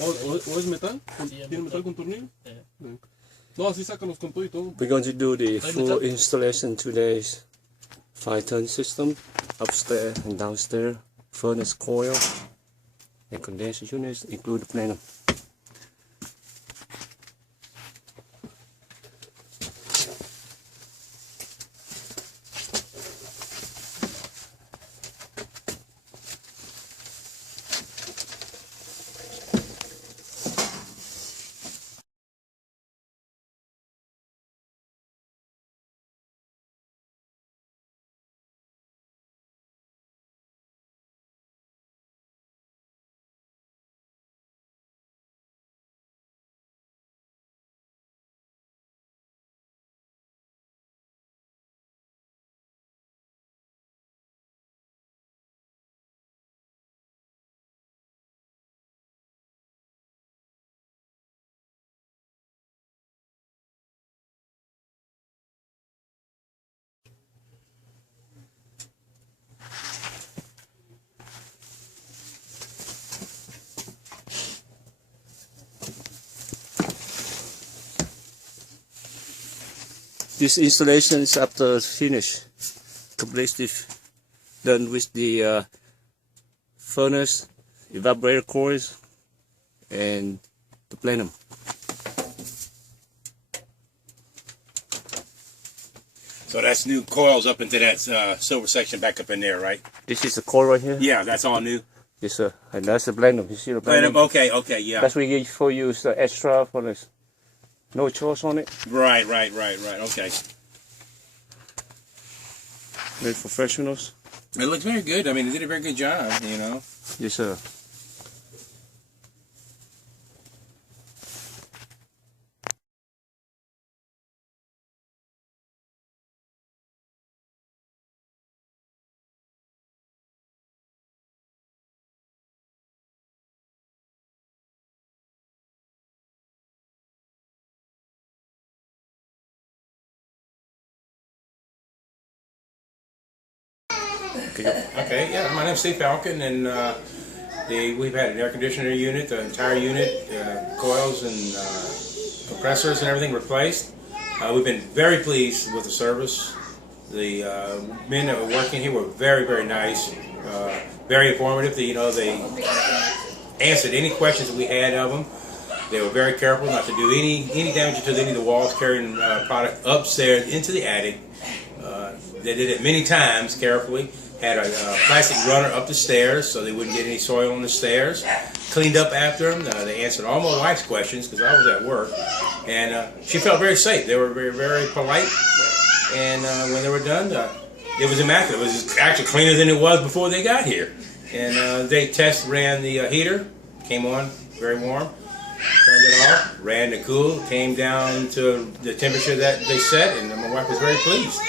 ¿O es metal? ¿Tiene metal con tornillo? No, así sácanos con todo y todo. We're going to do the full installation today's 5-ton system, upstairs and downstairs, furnace coil, and condenser units, include the plenum. This installation is after finish, completely done with the furnace, evaporator coils, and the plenum. So that's new coils up into that silver section back up in there, right? This is the coil right here? Yeah, that's all new. Yes, sir. And that's the plenum. You see the plenum? Okay, yeah. That's what we get for you, is the extra for this. No choice on it. Right, okay. Very professionals. It looks very good. I mean, they did a very good job, you know. Yes, sir. Okay, yeah, my name's Steve Falcon, and we've had an air conditioner unit, the entire unit, coils and compressors and everything replaced. We've been very pleased with the service. The men that were working here were very, very nice, very informative. They answered any questions that we had of them. They were very careful not to do any damage to any of the walls, carrying product upstairs into the attic. They did it many times carefully. Had a plastic runner up the stairs so they wouldn't get any soil on the stairs. Cleaned up after them. They answered all my wife's questions because I was at work. And she felt very safe. They were very, very polite. And when they were done, it was immaculate. It was actually cleaner than it was before they got here. And they ran the heater. Came on very warm. Turned it off. Ran the cool. Came down to the temperature that they set. And my wife was very pleased.